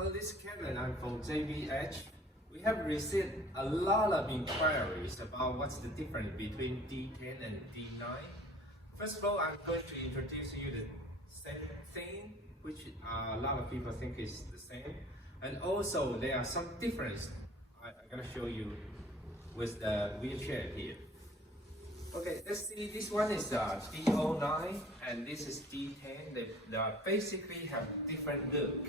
Hello, this is Kevin. I'm from JBH. We have received a lot of inquiries about what's the difference between D10 and D9. First of all, I'm going to introduce you the same thing, which a lot of people think is the same. And also, there are some difference I'm going to show you with the wheelchair here. Okay, let's see. This one is D09 and this is D10. They basically have different look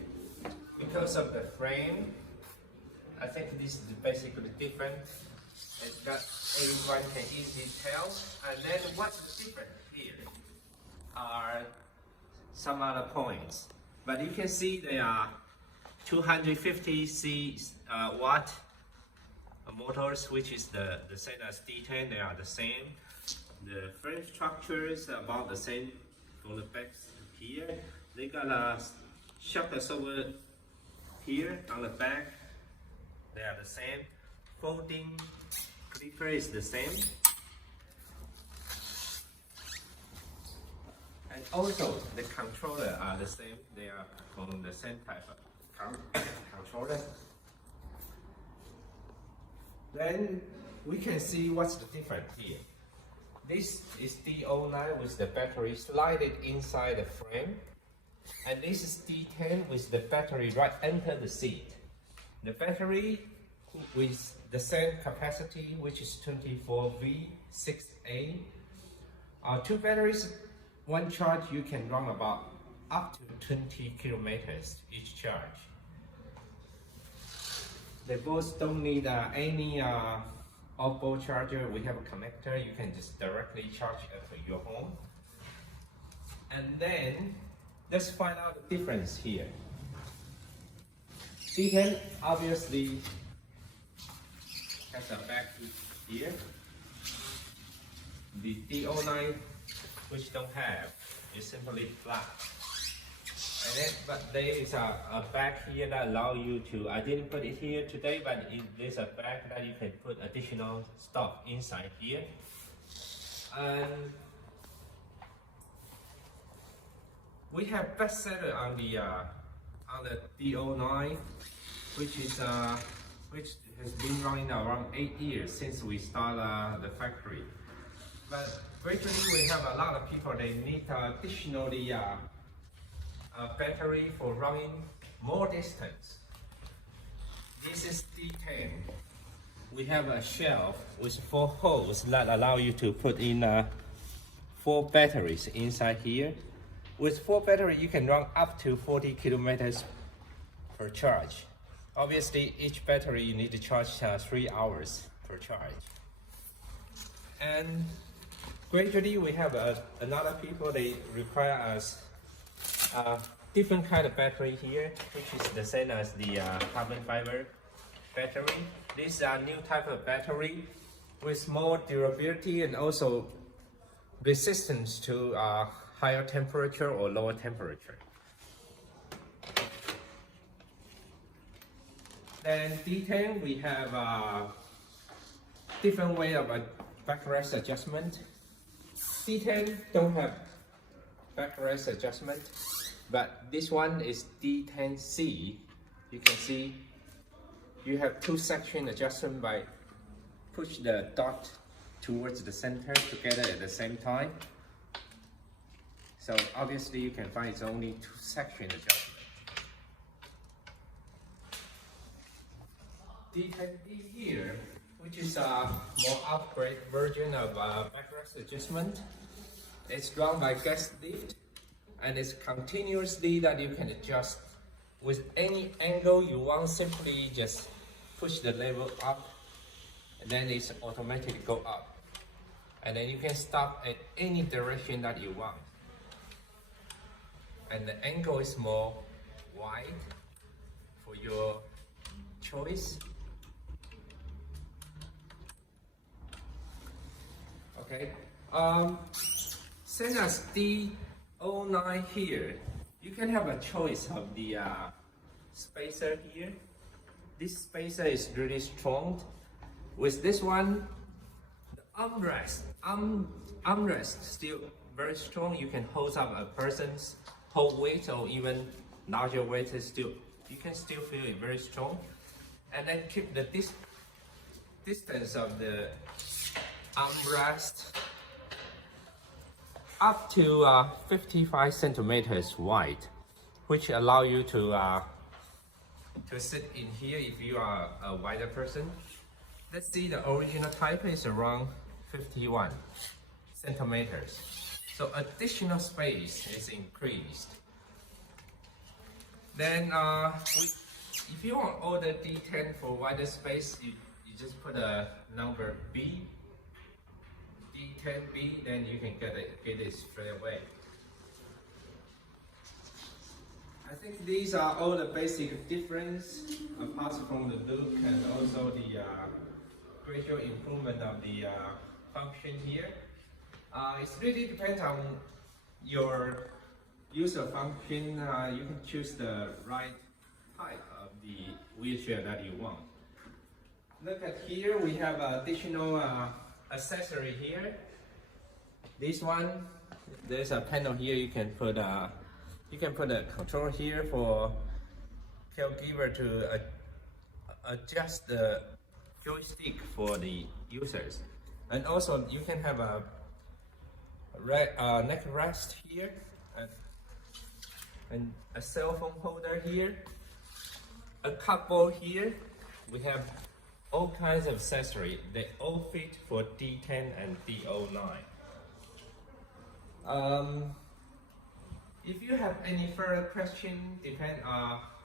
because of the frame. I think this is basically different. It's got everyone can easily tell. And then what's different here are some other points. But you can see they are 250 watt motors, which is the same as D10. They are the same. The frame structure is about the same for the back here. They got a shutters over here on the back. They are the same. Folding clipper is the same. And also the controller are the same. They are from the same type of controller. Then we can see what's the difference here. This is D09 with the battery slided inside the frame. And this is D10 with the battery right under the seat. The battery with the same capacity, which is 24V6A. Two batteries, one charge you can run about up to 20 kilometers each charge. They both don't need any off-board charger. We have a connector. You can just directly charge at your home. And then let's find out the difference here. D10 obviously has a back here. The D09, which don't have, is simply flat. And then, but there is a back here that allow you to, I didn't put it here today, but there's a back that you can put additional stuff inside here. And we have bestseller on the D09, which has been running around 8 years since we started the factory. But gradually we have a lot of people, they need additionally battery for running more distance. This is D10. We have a shelf with 4 holes that allow you to put in 4 batteries inside here. With 4 batteries, you can run up to 40 kilometers per charge. Obviously, each battery you need to charge 3 hours per charge. And gradually, we have another people, they require us different kind of battery here, which is the same as the carbon fiber battery. This is a new type of battery with more durability and also resistance to higher temperature or lower temperature. Then D10, we have a different way of backrest adjustment. D10 don't have backrest adjustment, but this one is D10C. You can see you have 2 section adjustment by push the dot towards the center together at the same time. So obviously you can find it's only 2 section adjustment. D10D here, which is a more upgrade version of backrest adjustment. It's run by gas lift and it's continuously that you can adjust with any angle you want. Simply just push the level up and then it's automatically go up. And then you can stop at any direction that you want. And the angle is more wide for your choice. Okay. Same as D09 here, you can have a choice of the spacer here. This spacer is really strong. With this one, the armrest still very strong. You can hold up a person's whole weight or even larger weight is still you can still feel it very strong. And then keep the distance of the armrest up to 55 centimeters wide, which allow you to sit in here if you are a wider person. Let's see, the original type is around 51 centimeters. So additional space is increased. Then if you want order D10 for wider space, you just put a number B, D10B, then you can get it straight away. I think these are all the basic difference apart from the look and also the gradual improvement of the function here. It really depends on your user function. You can choose the right type of the wheelchair that you want. Look at here, we have additional accessory here. This one, there's a panel here. You can put a control here for caregiver to adjust the joystick for the users, and also you can have a neck rest here and a cell phone holder here, a cupboard here. We have all kinds of accessories. They all fit for D10 and D09. If you have any further question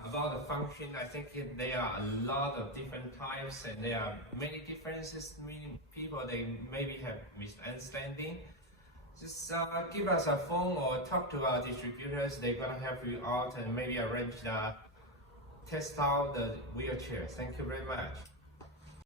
about the function, I think there are a lot of different types and there are many differences. Many people, they maybe have misunderstanding. Just give us a phone or talk to our distributors. They're gonna help you out and maybe arrange the test out the wheelchair. Thank you very much.